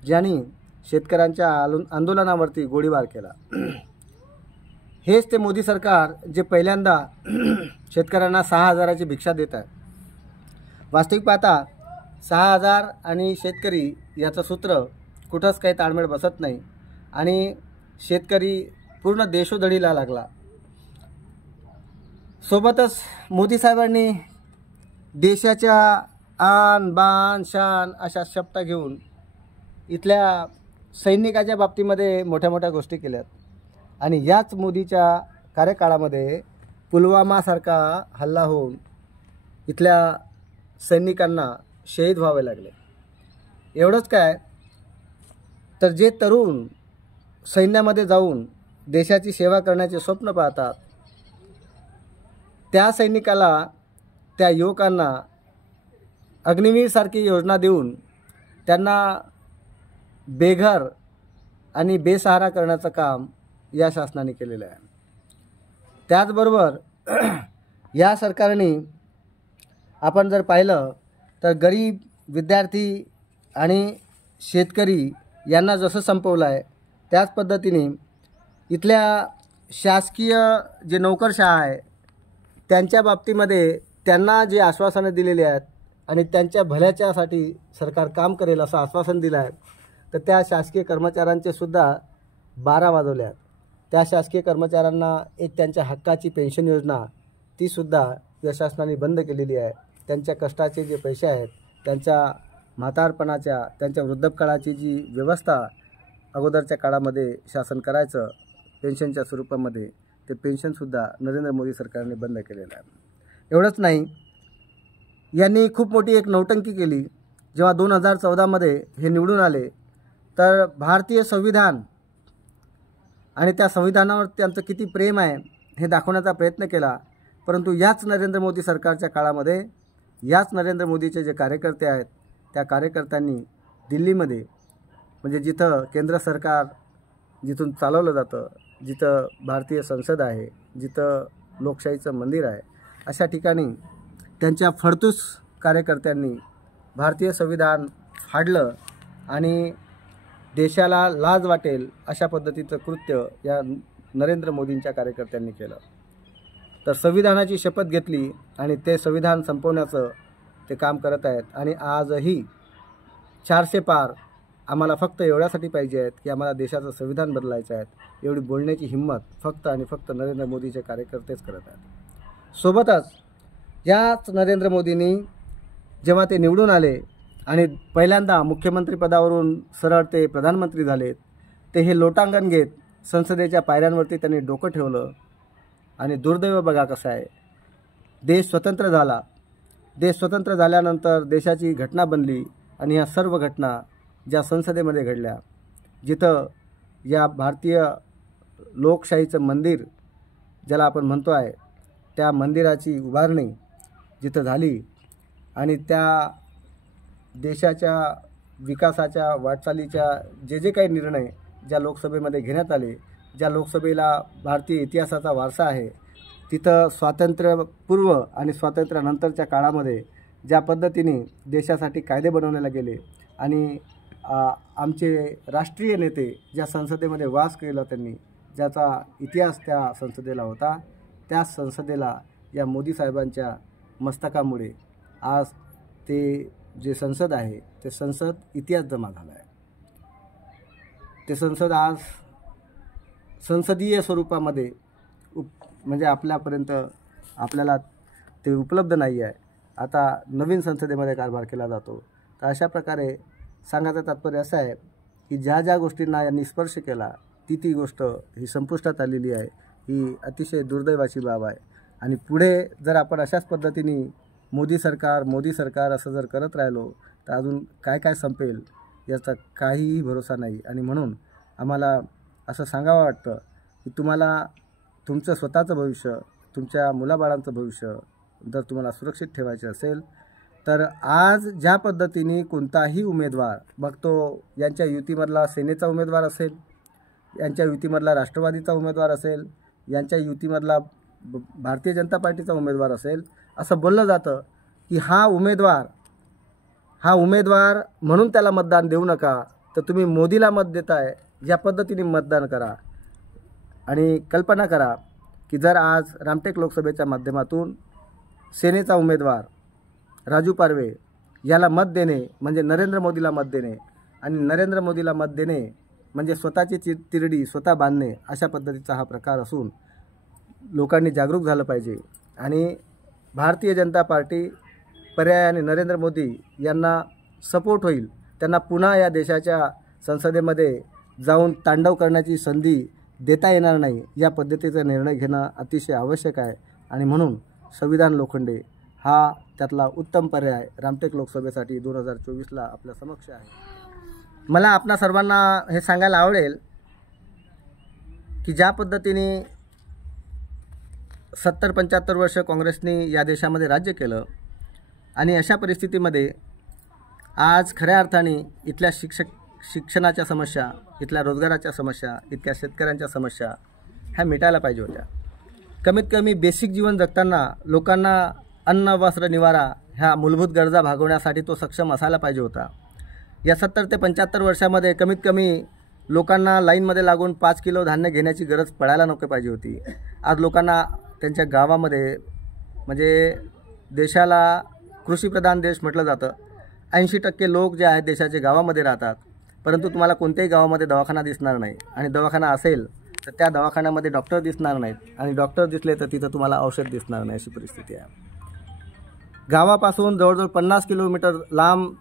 ज्यांनी शेतकऱ्यांच्या आंदोलनावरती गोळीबार केला. हेच ते मोदी सरकार जे पहिल्यांदा शेतकऱ्यांना 6,000ची भिक्षा देत आहे. वास्तविक पाहता 6,000 आणि शेतकरी याचं सूत्र कुठंच काही ताळमेळ बसत नाही आणि शेतकरी पूर्ण देशोधडीला लागला. सोबतच मोदी साहेबांनी देशाच्या आन बान शान अशा शपथ घेऊन इथल्या सैनिकाच्या बाबतीमध्ये मोठ्या मोठ्या गोष्टी केल्यात. आणि याच मोदीच्या कार्यकाळामध्ये पुलवामासारखा हल्ला होऊन इथल्या सैनिकांना शहीद व्हावे लागले. एवढंच काय तर जे तरुण सैन्यामध्ये जाऊन देशाची सेवा करण्याचे स्वप्न पाहतात त्या सैनिकाला, त्या युवकांना अग्निवीरसारखी योजना देऊन त्यांना बेघर आणि बेसहारा करण्याचं काम या शासनाने केलेलं आहे. त्याचबरोबर या सरकारने आपण जर पाहिलं तर गरीब, विद्यार्थी आणि शेतकरी यांना जसं संपवलं आहे त्याच पद्धतीने इथल्या शासकीय जे नोकरशाहा आहे त्यांच्या बाबतीमध्ये त्यांना जे आश्वासनं दिलेली आहेत आणि त्यांच्या भल्याच्यासाठी सरकार काम करेल असं आश्वासन दिलं आहे, तर त्या शासकीय कर्मचाऱ्यांचे सुद्धा 12 वाजवले आहेत. त्या शासकीय कर्मचाऱ्यांना एक त्यांच्या हक्काची पेन्शन योजना तीसुद्धा या शासनाने बंद केलेली आहे. त्यांच्या कष्टाचे जे पैसे आहेत, त्यांच्या म्हातारपणाच्या, त्यांच्या वृद्धपकाळाची जी व्यवस्था अगोदरच्या काळामध्ये शासन करायचं पेन्शनच्या स्वरूपामध्ये, ते पेन्शनसुद्धा नरेंद्र मोदी सरकारने बंद केलेलं आहे. एवढंच नाही, यांनी खूप मोठी एक नौटंकी केली. जेव्हा 2014मध्ये हे निवडून आले तर भारतीय संविधान आणि त्या संविधानावर त्यांचं किती प्रेम आहे हे दाखवण्याचा प्रयत्न केला. परंतु याच नरेंद्र मोदी सरकारच्या काळामध्ये याच नरेंद्र मोदीचे जे कार्यकर्ते आहेत, त्या कार्यकर्त्यांनी दिल्लीमध्ये, म्हणजे जिथं केंद्र सरकार जिथून चालवलं जातं, जिथं भारतीय संसद आहे, जिथं लोकशाहीचं मंदिर आहे, अशा ठिकाणी त्यांच्या फडतूस कार्यकर्त्यांनी भारतीय संविधान फाडलं आणि देशाला लाज वाटेल अशा पद्धतीचं कृत्य या नरेंद्र मोदींच्या कार्यकर्त्यांनी केलं. तर संविधानाची शपथ घेतली आणि ते संविधान संपवण्याचं ते काम करत आहेत. आणि आजही 400 पार आम्हाला फक्त एवढ्यासाठी पाहिजे आहेत की आम्हाला देशाचं संविधान बदलायचं आहे. एवढी बोलण्याची हिंमत फक्त आणि फक्त नरेंद्र मोदीचे कार्यकर्तेच करत आहेत. सोबतच याच नरेंद्र मोदींनी जेव्हा ते निवडून आले आणि पहिल्यांदा मुख्यमंत्रीपदावरून सरळ ते प्रधानमंत्री झालेत, ते हे लोटांगण घेत संसदेच्या पायऱ्यांवरती त्यांनी डोकं ठेवलं. आणि दुर्दैव बघा कसं आहे, देश स्वतंत्र झाला. देश स्वतंत्र झाल्यानंतर देशाची घटना बनली आणि ह्या सर्व घटना ज्या संसदेमध्ये घडल्या, जिथं या भारतीय लोकशाहीचं मंदिर ज्याला आपण म्हणतो आहे, त्या मंदिराची उभारणी जिथं झाली आणि त्या देशाच्या विकासाच्या वाटचालीच्या जे काही निर्णय ज्या लोकसभेमध्ये घेण्यात आले, ज्या लोकसभेला भारतीय इतिहासाचा वारसा आहे, तिथं स्वातंत्र्यपूर्व आणि स्वातंत्र्यानंतरच्या काळामध्ये ज्या पद्धतीने देशासाठी कायदे बनवण्याला गेले आणि आमचे राष्ट्रीय नेते ज्या संसदेमध्ये वास केला त्यांनी, ज्याचा इतिहास त्या संसदेला होता, त्या संसदेला या मोदी साहेबांच्या मस्तकामुळे आज ते जे संसद आहे ते संसद इतिहास जमा झाला आहे. ते संसद आज संसदीय स्वरूपामध्ये म्हणजे आपल्याला ते उपलब्ध नाही आहे. आता नवीन संसदेमध्ये कारभार केला जातो. तर अशा प्रकारे सांगायचं तात्पर्य असं आहे की ज्या गोष्टींना यांनी स्पर्श केला ती गोष्ट ही संपुष्टात आलेली आहे. ही अतिशय दुर्दैवाची बाब आहे. आणि पुढे जर आपण अशाच पद्धतीने मोदी सरकार असं जर करत राहिलो तर अजून काय संपेल याचा काहीही भरोसा नाही. आणि म्हणून आम्हाला असं सांगावं वाटतं की तुम्हाला तुमचं स्वतःचं भविष्य, तुमच्या मुलाबाळांचं भविष्य जर तुम्हाला सुरक्षित ठेवायचे असेल तर आज ज्या पद्धतीने कोणताही उमेदवार बघतो, यांच्या युतीमधला सेनेचा उमेदवार असेल, यांच्या युतीमधला राष्ट्रवादीचा उमेदवार असेल, यांच्या युतीमधला भारतीय जनता पार्टीचा उमेदवार असेल, असं बोललं जातं की हा उमेदवार म्हणून त्याला मतदान देऊ नका, तर तुम्ही मोदीला मत देताय या पद्धतीने मतदान करा. आणि कल्पना करा की जर आज रामटेक लोकसभेच्या माध्यमातून सेनेचा उमेदवार राजू पारवे याला मत देणे म्हणजे नरेंद्र मोदीला मत देणे, आणि नरेंद्र मोदीला मत देणे म्हणजे स्वतःची तिरडी स्वतः बांधणे, अशा पद्धतीचा हा प्रकार असून लोकांनी जागरूक झालं पाहिजे. आणि भारतीय जनता पार्टी पर्यायाने नरेंद्र मोदी यांना सपोर्ट होईल, त्यांना पुन्हा या देशाच्या संसदेमध्ये जाऊन तांडव करण्याची संधी देता येणार नाही, या पद्धतीचा निर्णय घेणं अतिशय आवश्यक आहे. आणि म्हणून संविधान लोखंडे हा त्यातला उत्तम पर्याय रामटेक लोकसभेसाठी 2024ला आपल्या समक्ष आहे. मला आपणा सर्वांना हे सांगायला आवडेल की ज्या पद्धतीने 70-75 वर्ष काँग्रेसने या देशामध्ये राज्य केलं आणि अशा परिस्थितीमध्ये आज खऱ्या अर्थाने इथल्या शिक्षणाच्या समस्या, इथल्या रोजगाराच्या समस्या, इथल्या शेतकऱ्यांच्या समस्या ह्या मिटायला पाहिजे होत्या. कमीत कमी बेसिक जीवन जगताना लोकांना अन्न, वस्त्र, निवारा ह्या मूलभूत गरजा भागवण्यासाठी तो सक्षम असायला पाहिजे होता. या 70 ते 75 वर्षामध्ये कमीत कमी लोकांना लाईनमध्ये लागून 5 किलो धान्य घेण्याची गरज पडायला नको पाहिजे होती. आज लोकांना त्यांच्या गावामध्ये, म्हणजे देशाला कृषीप्रधान देश म्हटलं जातं, 80% लोक जे आहेत देशाचे गावामध्ये राहतात, परंतु तुम्हाला कोणत्याही गावामध्ये दवाखाना दिसणार नाही. आणि दवाखाना असेल तर त्या दवाखान्यामध्ये डॉक्टर दिसणार नाहीत, आणि डॉक्टर दिसले तर तिथं तुम्हाला औषध दिसणार नाही, अशी परिस्थिती आहे. गावापासून जवळजवळ 50 किलोमीटर लांब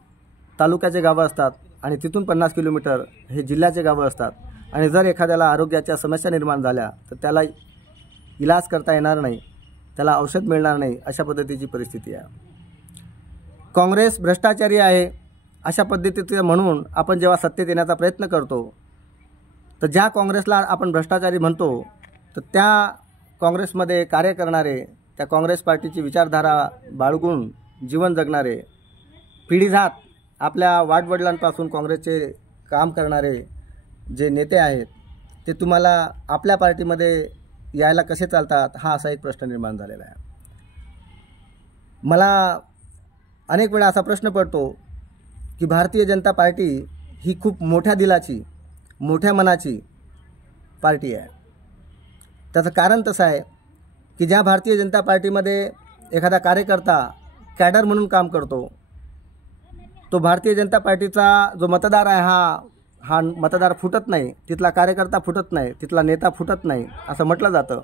तालुक्याचे गावं असतात आणि तिथून 50 किलोमीटर हे जिल्ह्याचे गावं असतात. आणि जर एखाद्याला आरोग्याच्या समस्या निर्माण झाल्या तर त्याला इलाज करता येणार नाही, त्याला औषध मिळणार नाही, अशा पद्धतीची परिस्थिती आहे. काँग्रेस भ्रष्टाचारी आहे अशा पद्धतीचे म्हणून आपण जेव्हा सत्तेत येण्याचा प्रयत्न करतो तर ज्या काँग्रेसला आपण भ्रष्टाचारी म्हणतो तर त्या काँग्रेसमध्ये कार्य करणारे, त्या काँग्रेस पार्टीची विचारधारा बाळगून जीवन जगणारे, पिढीजात आपल्या वाडवडिलांपासून काँग्रेसचे काम करणारे जे नेते आहेत ते तुम्हाला आपल्या पार्टीमध्ये यायला कसे चालतात, हा असा एक प्रश्न निर्माण झालेला आहे. मला अनेक वेळा असा प्रश्न पडतो की भारतीय जनता पार्टी ही खूप मोठ्या दिलाची, मोठ्या मनाची पार्टी आहे. त्याचं कारण तसं आहे की ज्या भारतीय जनता पार्टीमध्ये एखादा कार्यकर्ता कॅडर म्हणून काम करतो, तो भारतीय जनता पार्टीचा जो मतदार आहे हा मतदार फुटत नाही, तिथला कार्यकर्ता फुटत नाही, तिथला नेता फुटत नाही असं म्हटलं जातं.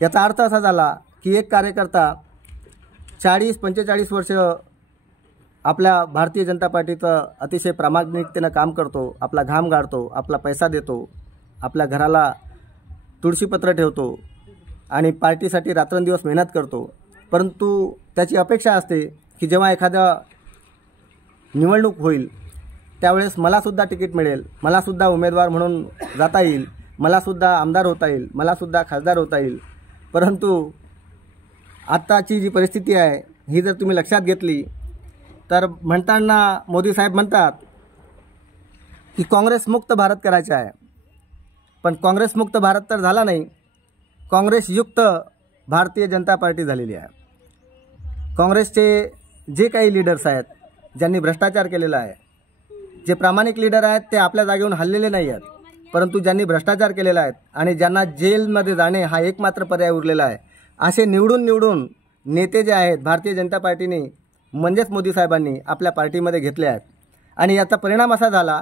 याचा अर्थ असा झाला की एक कार्यकर्ता 40-45 वर्ष आपल्या भारतीय जनता पार्टीचं अतिशय प्रामाणिकतेनं काम करतो, आपला घाम गाळतो, आपला पैसा देतो, आपल्या घराला तुळशीपत्र ठेवतो आणि पार्टीसाठी रात्रंदिवस मेहनत करतो. परंतु त्याची अपेक्षा असते की जेव्हा एखादा निवडणूक होईल त्यावेळेस मलासुद्धा तिकीट मिळेल, मलासुद्धा उमेदवार म्हणून जाता येईल, मलासुद्धा आमदार होता येईल, मलासुद्धा खासदार होता येईल. परंतु आत्ताची जी परिस्थिती आहे ही जर तुम्ही लक्षात घेतली तर म्हणताना मोदी साहेब म्हणतात की काँग्रेस मुक्त भारत करायचा आहे. पण काँग्रेस मुक्त भारत तर झाला नाही, काँग्रेसयुक्त भारतीय जनता पार्टी झालेली आहे. काँग्रेसचे जे काही लीडर्स आहेत ज्यांनी भ्रष्टाचार केलेला आहे, जे प्रामाणिक लीडर आहेत ते आपल्या जागेहून हललेले नाही आहेत, परंतु ज्यांनी भ्रष्टाचार केलेला आहे आणि ज्यांना जेलमध्ये जाणे हा एकमात्र पर्याय उरलेला आहे, असे निवडून नेते जे आहेत भारतीय जनता पार्टीने म्हणजेच मोदी साहेबांनी आपल्या पार्टीमध्ये घेतले आहेत. आणि याचा परिणाम असा झाला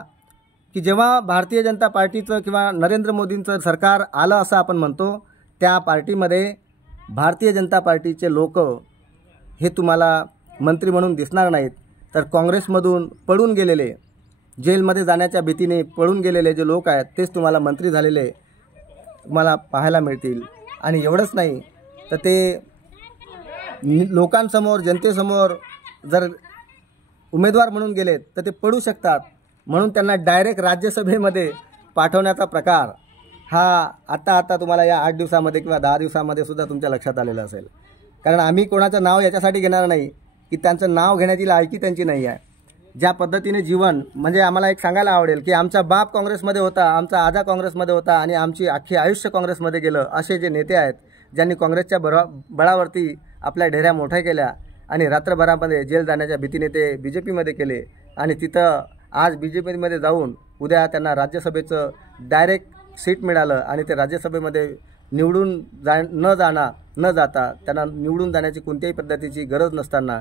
की जेव्हा भारतीय जनता पार्टीचं किंवा नरेंद्र मोदींचं सरकार आलं असं आपण म्हणतो, त्या पार्टीमध्ये भारतीय जनता पार्टीचे लोक हे तुम्हाला मंत्री म्हणून दिसणार नाहीत, तर काँग्रेसमधून पळून गेलेले, जेलमध्ये जाण्याच्या भीतीने पळून गेलेले जे लोक आहेत तेच तुम्हाला मंत्री झालेले तुम्हाला पाहायला मिळतील. आणि एवढंच नाही तर ते लोकांसमोर, जनतेसमोर जर उमेदवार म्हणून गेलेत तर ते पडू शकतात, म्हणून त्यांना डायरेक्ट राज्यसभेमध्ये पाठवण्याचा प्रकार हा आता तुम्हाला या 8 दिवसामध्ये किंवा 10 दिवसामध्ये सुद्धा तुमच्या लक्षात आलेलं असेल. कारण आम्ही कोणाचं नाव याच्यासाठी घेणार नाही की त्यांचं नाव घेण्याची लायकी त्यांची नाही आहे. ज्या पद्धतीने जीवन, म्हणजे आम्हाला एक सांगायला आवडेल की आमचा बाप काँग्रेसमध्ये होता, आमचा आजा काँग्रेसमध्ये होता आणि आमची अख्खी आयुष्य काँग्रेसमध्ये गेलं, असे जे नेते आहेत ज्यांनी काँग्रेसच्या बळावरती आपल्या ढेऱ्या मोठ्या केल्या आणि रात्रभरामध्ये जेल जाण्याच्या भीतीने ते BJPमध्ये केले आणि तिथं आज BJPमध्ये जाऊन उद्या त्यांना राज्यसभेचं डायरेक्ट सीट मिळालं आणि ते राज्यसभेमध्ये निवडून न जाता त्यांना निवडून जाण्याची कोणत्याही पद्धतीची गरज नसताना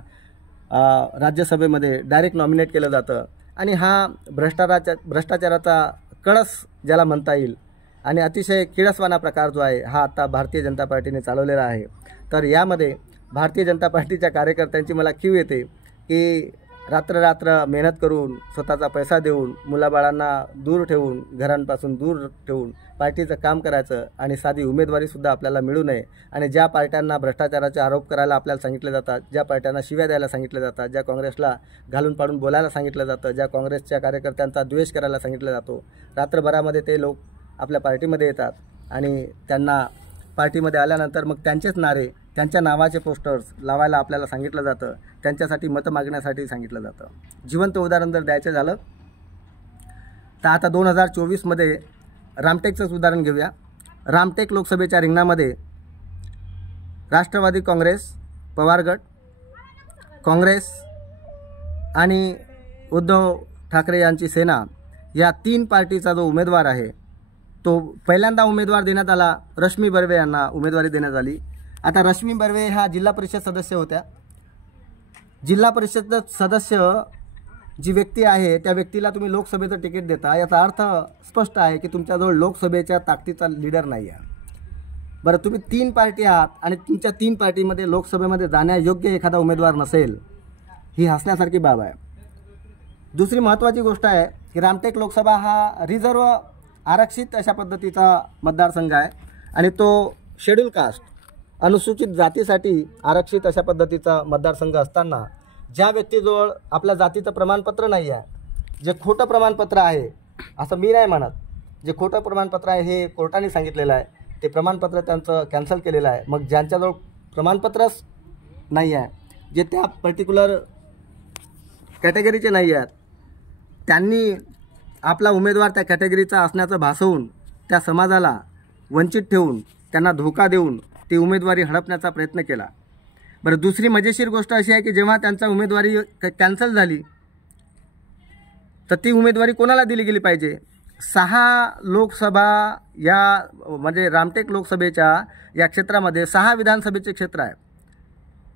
राज्यसभेमध्ये डायरेक्ट नॉमिनेट केलं जातं. आणि हा भ्रष्टाचाराचा कळस ज्याला म्हणता येईल आणि अतिशय किळसवाना प्रकार जो आहे हा आता भारतीय जनता पार्टीने चालवलेला आहे. तर यामध्ये भारतीय जनता पार्टीच्या कार्यकर्त्यांची मला कीव येते की रात्र मेहनत करून, स्वतःचा पैसा देऊन, मुलाबाळांना दूर ठेवून, घरांपासून दूर ठेवून पार्टीचं काम करायचं आणि साधी उमेदवारीसुद्धा आपल्याला मिळू नये. आणि ज्या पार्ट्यांना भ्रष्टाचाराचे आरोप करायला आपल्याला सांगितले जातात, ज्या पार्ट्यांना शिव्या द्यायला सांगितले जातात, ज्या काँग्रेसला घालून पाडून बोलायला सांगितलं जातं, ज्या काँग्रेसच्या कार्यकर्त्यांचा द्वेष करायला सांगितलं जातो, रात्रभरामध्ये ते लोक आपल्या पार्टीमध्ये येतात आणि त्यांना पार्टीमध्ये आल्यानंतर मग त्यांचेच नारे, त्यांच्या नावाचे पोस्टर्स लावायला आपल्याला सांगितलं जातं, त्यांच्यासाठी मतं मागण्यासाठी सांगितलं जातं. जिवंत उदाहरण जर द्यायचं झालं तर आता 2024मध्ये रामटेकचंच उदाहरण घेऊया. रामटेक लोकसभेच्या रिंगणामध्ये राष्ट्रवादी काँग्रेस, पवार गट, काँग्रेस आणि उद्धव ठाकरे यांची सेना या 3 पार्टीचा जो उमेदवार आहे तो पहिल्यांदा उमेदवार देण्यात आला. रश्मी बर्वे यांना उमेदवारी देण्यात आली. आता रश्मी बर्वे ह्या जिल्हा परिषद सदस्य होत्या. जिल्हा परिषद सदस्य जी व्यक्ती आहे त्या व्यक्तीला तुम्ही लोकसभेचं तिकीट देता, याचा अर्थ स्पष्ट आहे की तुमच्याजवळ लोकसभेच्या ताकदीचा लीडर नाही आहे. बरं, तुम्ही 3 पार्टी आहात आणि तुमच्या 3 पार्टीमध्ये लोकसभेमध्ये जाण्यायोग्य एखादा उमेदवार नसेल, ही हसण्यासारखी बाब आहे. दुसरी महत्त्वाची गोष्ट आहे की रामटेक लोकसभा हा रिझर्व आरक्षित अशा पद्धतीचा मतदारसंघ आहे आणि तो शेड्यूल कास्ट अनुसूचित जातीसाठी आरक्षित अशा पद्धतीचा मतदारसंघ असताना ज्या व्यक्तीजवळ आपल्या जातीचं प्रमाणपत्र नाही आहे, जे खोटं प्रमाणपत्र आहे असं मी नाही म्हणत, जे खोटं प्रमाणपत्र आहे हे कोर्टाने सांगितलेलं आहे, ते प्रमाणपत्र त्यांचं कॅन्सल केलेलं आहे. मग ज्यांच्याजवळ प्रमाणपत्रच नाही आहे, जे त्या पर्टिक्युलर कॅटेगरीचे नाही आहेत, त्यांनी आपला उमेदवार त्या कॅटेगरीचा असण्याचं भासवून त्या समाजाला वंचित ठेवून त्यांना धोका देऊन ती उमेदवारी हडपण्याचा प्रयत्न केला. बरं, दुसरी मजेशीर गोष्ट अशी आहे की जेव्हा त्यांचा उमेदवारी कॅन्सल झाली तर ती उमेदवारी कोणाला दिली गेली पाहिजे? 6 लोकसभा या म्हणजे रामटेक लोकसभेच्या या क्षेत्रामध्ये 6 विधानसभेचे क्षेत्र आहे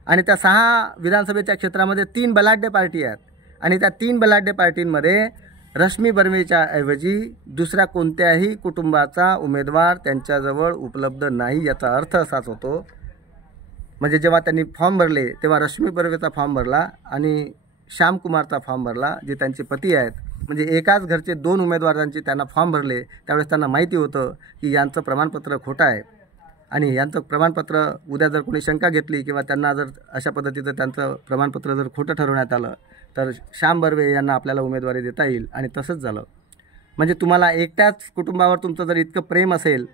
आणि त्या 6 विधानसभेच्या क्षेत्रामध्ये 3 बलाढ्य पार्टी आहेत आणि त्या 3 बलाढ्य पार्टींमध्ये रश्मी बर्वेच्या ऐवजी दुसऱ्या कोणत्याही कुटुंबाचा उमेदवार त्यांच्याजवळ उपलब्ध नाही. याचा अर्थ असाच होतो, म्हणजे जेव्हा त्यांनी फॉर्म भरले तेव्हा रश्मी बर्वेचा फॉर्म भरला आणि श्यामकुमारचा फॉर्म भरला, जे त्यांचे पती आहेत. म्हणजे एकाच घरचे 2 उमेदवारांचे त्यांना फॉर्म भरले. त्यावेळेस त्यांना माहिती होतं की यांचं प्रमाणपत्र खोटं आहे आणि यांचं प्रमाणपत्र उद्या जर कोणी शंका घेतली किंवा त्यांना जर अशा पद्धतीचं त्यांचं प्रमाणपत्र जर खोटं ठरवण्यात आलं तर श्याम बर्वे यांना आपल्याला उमेदवारी देता येईल. आणि तसंच झालं. म्हणजे तुम्हाला एकट्याच कुटुंबावर तुमचं जर इतकं प्रेम असेल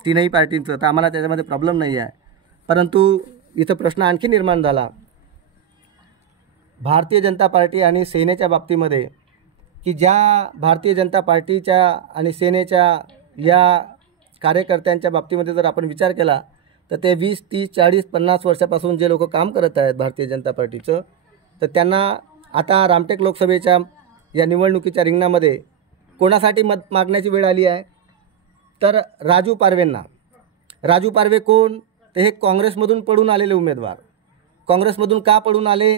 3ही पार्टींचं तर आम्हाला त्याच्यामध्ये प्रॉब्लेम नाही आहे. परंतु इथं प्रश्न आणखी निर्माण झाला भारतीय जनता पार्टी आणि सेनेच्या बाबतीमध्ये, की ज्या भारतीय जनता पार्टीच्या आणि सेनेच्या या कार्यकर्त्यांच्या बाबतीमध्ये जर आपण विचार केला तर ते 20, 30, 40, 50 वर्षापासून जे लोक काम करत आहेत भारतीय जनता पार्टीचं, तर त्यांना आता रामटेक लोकसभेच्या या निवडणुकीच्या रिंगणामध्ये कोणासाठी मत मागण्याची वेळ आली आहे? तर राजू पारवेंना. राजू पारवे कोण? ते हे काँग्रेसमधून पडून आलेले उमेदवार. काँग्रेसमधून का पडून आले?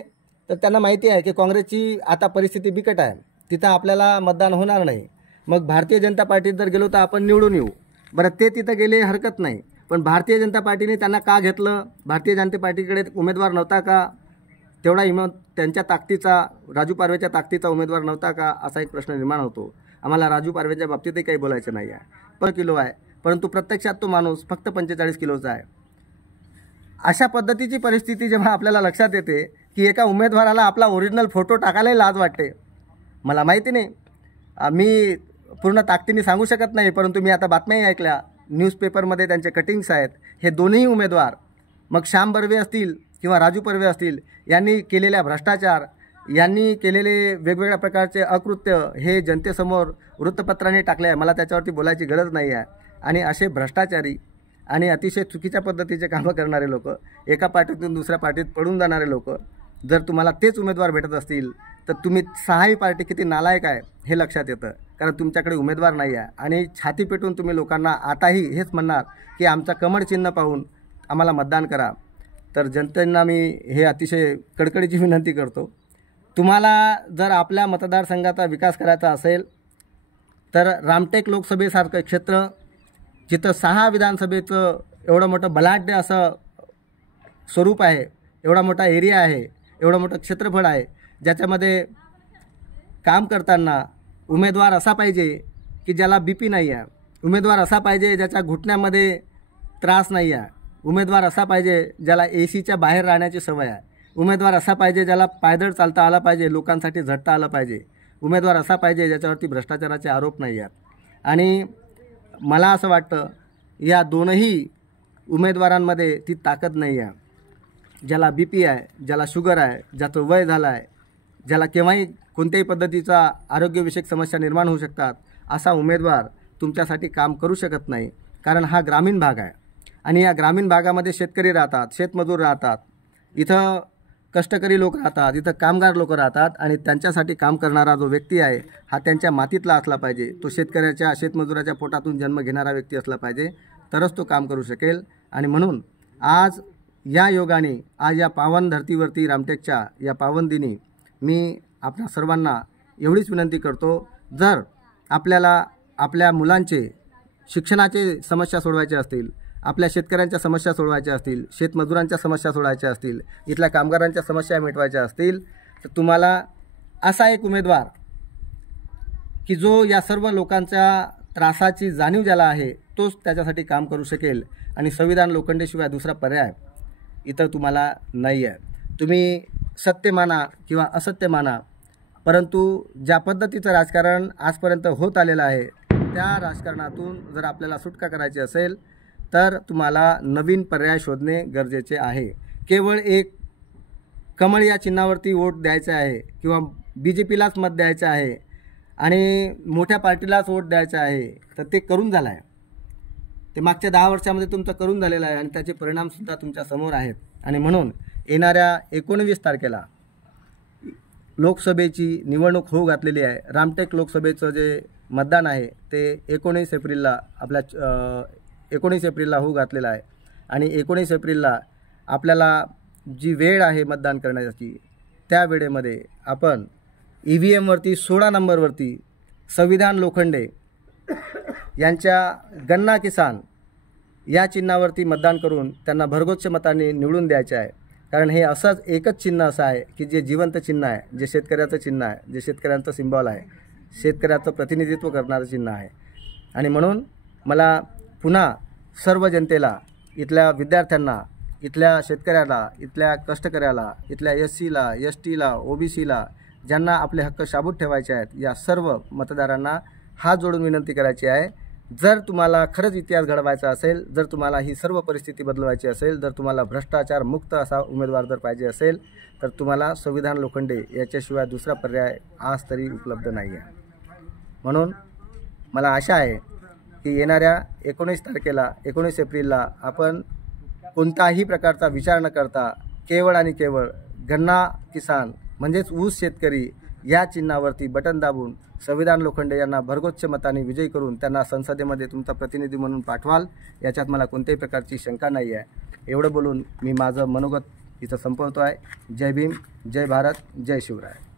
तर त्यांना माहिती आहे की काँग्रेसची आता परिस्थिती बिकट आहे, तिथं आपल्याला मतदान होणार नाही. मग भारतीय जनता पार्टीत जर गेलो तर आपण निवडून येऊ. बरं, ते तिथं गेले हरकत नाही, पण भारतीय जनता पार्टीने त्यांना का घेतलं? भारतीय जनता पार्टीकडे उमेदवार नव्हता का? तेवढा त्यांच्या ताकदीचा, राजू पारवेच्या ताकदीचा उमेदवार नव्हता का? असा एक प्रश्न निर्माण होतो. आम्हाला राजू पारवेच्या बाबतीतही काही बोलायचं नाही आहे. 1 किलो आहे, परंतु प्रत्यक्षात तो माणूस फक्त 45 किलोचा आहे. अशा पद्धतीची परिस्थिती जेव्हा आपल्याला लक्षात येते की एका उमेदवाराला आपला ओरिजिनल फोटो टाकायलाही लाज वाटते. मला माहिती नाही, मी पूर्ण ताकदीने सांगू शकत नाही, परंतु मी आता बातम्याही ऐकल्या, न्यूजपेपरमध्ये त्यांचे कटिंग्स आहेत. हे दोन्ही उमेदवार, मग श्याम बर्वे असतील किंवा राजू पारवे असतील, यांनी केलेल्या भ्रष्टाचार, यांनी केलेले वेगवेगळ्या प्रकारचे अकृत्य हे जनतेसमोर वृत्तपत्रांनी टाकले आहे. मला त्याच्यावरती बोलायची गरज नाही आहे. आणि असे भ्रष्टाचारी आणि अतिशय चुकीच्या पद्धतीचे कामं करणारे लोक, एका पार्टीतून दुसऱ्या पार्टीत पडून जाणारे लोक, जर तुम्हाला तेच उमेदवार भेटत असतील तर तुम्ही 6ही पार्टी किती नालायक आहे हे लक्षात येतं. कारण तुमच्याकडे उमेदवार नाही आहे आणि छाती पेटून तुम्ही लोकांना आताही हेच म्हणणार की आमचा कमळ चिन्ह पाहून आम्हाला मतदान करा. तर जनतेंना मी हे अतिशय कडकडीची विनंती करतो, तुम्हाला जर आपल्या मतदारसंघाचा विकास करायचा असेल तर रामटेक लोकसभेसारखं क्षेत्र, जिथं 6 विधानसभेचं एवढं मोठं बलाढ्य असं स्वरूप आहे, एवढा मोठा एरिया आहे, एवढं मोठं क्षेत्रफळ आहे, ज्याच्यामध्ये काम करताना उमेदवार असा पाहिजे की ज्याला BP नाही आहे, उमेदवार असा पाहिजे ज्याच्या घुटण्यामध्ये त्रास नाही आहे, उमेदवार असा पाहिजे ज्याला ACच्या बाहेर राहण्याची सवय आहे, उमेदवार असा पाहिजे ज्याला पायदळ चालता आलं पाहिजे, लोकांसाठी झटता आलं पाहिजे, उमेदवार असा पाहिजे ज्याच्यावरती भ्रष्टाचाराचे आरोप नाही आहेत. आणि मला असं वाटतं या दोनही उमेदवारांमध्ये ती ताकद नाही आहे. ज्याला BP आहे, ज्याला शुगर आहे, ज्याचं वय झालं आहे, ज्याला केव्हाही कोणत्याही पद्धतीचा आरोग्यविषयक समस्या निर्माण होऊ शकतात, असा उमेदवार तुमच्यासाठी काम करू शकत नाही. कारण हा ग्रामीण भाग आहे आणि या ग्रामीण भागामध्ये शेतकरी राहतात, शेतमजूर राहतात, इथं कष्टकरी लोक राहतात, इथं कामगार लोक राहतात आणि त्यांच्यासाठी काम करणारा जो व्यक्ती आहे हा त्यांच्या मातीतला असला पाहिजे. तो शेतकऱ्याच्या, शेतमजुराच्या पोटातून जन्म घेणारा व्यक्ती असला पाहिजे, तरच तो काम करू शकेल. आणि म्हणून आज या योगाने, आज या पावन धर्तीवरती रामटेकच्या या पावन दिनी मी आपल्या सर्वांना एवढीच विनंती करतो, जर आपल्याला आपल्या मुलांचे शिक्षणाचे समस्या सोडवायचे असतील, आपल्या शेतकऱ्यांच्या समस्या सोडवायच्या असतील, शेतमजुरांच्या समस्या सोडवायच्या असतील, इथल्या कामगारांच्या समस्या मिटवायच्या असतील, तर तुम्हाला असा एक उमेदवार की जो या सर्व लोकांच्या त्रासाची जाणीव ज्याला आहे तोच त्याच्यासाठी काम करू शकेल. आणि संविधान लोखंडेशिवाय दुसरा पर्याय इतर तुम्हाला नाही आहे. तुम्ही सत्य माना किंवा असत्य माना, परंतु ज्या पद्धतीचं राजकारण आजपर्यंत होत आलेलं आहे त्या राजकारणातून जर आपल्याला सुटका करायची असेल तर तुम्हाला नवीन पर्याय शोधणे गरजेचे आहे. केवळ एक कमळ या चिन्हावरती वोट द्यायचा आहे किंवा BJPलाच मत द्यायचं आहे आणि मोठ्या पार्टीलाच वोट द्यायचं आहे तर ते करून झालं आहे. ते मागच्या 10 वर्षामध्ये तुमचं करून झालेलं आहे आणि त्याचे परिणामसुद्धा तुमच्या समोर आहेत. आणि म्हणून येणाऱ्या 19 तारखेला लोकसभेची निवडणूक होऊ घातलेली आहे. रामटेक लोकसभेचं जे मतदान आहे ते 19 एप्रिलला 19 एप्रिलला होऊ घातलेलं आहे. आणि 19 एप्रिलला आपल्याला जी वेळ आहे मतदान करण्याची त्या वेळेमध्ये आपण EVMवरती 16 नंबरवरती संविधान लोखंडे यांच्या गन्ना किसान या चिन्हावरती मतदान करून त्यांना भरघोस मतांनी निवडून द्यायचे आहे. कारण हे असंच एकच चिन्ह असं आहे की जे जिवंत चिन्ह आहे, जे शेतकऱ्याचं चिन्ह आहे, जे शेतकऱ्यांचं सिम्बॉल आहे, शेतकऱ्याचं प्रतिनिधित्व करणारं चिन्ह आहे. आणि म्हणून मला पुन्हा सर्व जनतेला, इथल्या विद्यार्थ्यांना, इथल्या शेतकऱ्याला, इथल्या कष्टकऱ्याला, इथल्या SCला, STला, OBCला ज्यांना आपले हक्क शाबूत ठेवायचे आहेत या सर्व मतदारांना हात जोडून विनंती करायची आहे. जर तुम्हाला खरंच इतिहास घडवायचा असेल, जर तुम्हाला ही सर्व परिस्थिती बदलवायची असेल, जर तुम्हाला भ्रष्टाचार मुक्त असा उमेदवार जर पाहिजे असेल तर तुम्हाला संविधान लोखंडे याच्याशिवाय दुसरा पर्याय आज तरी उपलब्ध नाही आहे. म्हणून मला आशा आहे की येणाऱ्या 19 एप्रिलला आपण कोणताही प्रकारचा विचार न करता केवळ आणि केवळ गन्ना किसान म्हणजेच ऊस शेतकरी या चिन्हावरती बटन दाबून संविधान लोखंडे यांना भरघोस मताने विजयी करून त्यांना संसदेमध्ये तुमचा प्रतिनिधी म्हणून पाठवाल याच्यात मला कोणत्याही प्रकारची शंका नाही आहे. एवढं बोलून मी माझं मनोगत इथं संपवतो आहे. जय भीम, जय भारत, जय शिवराय.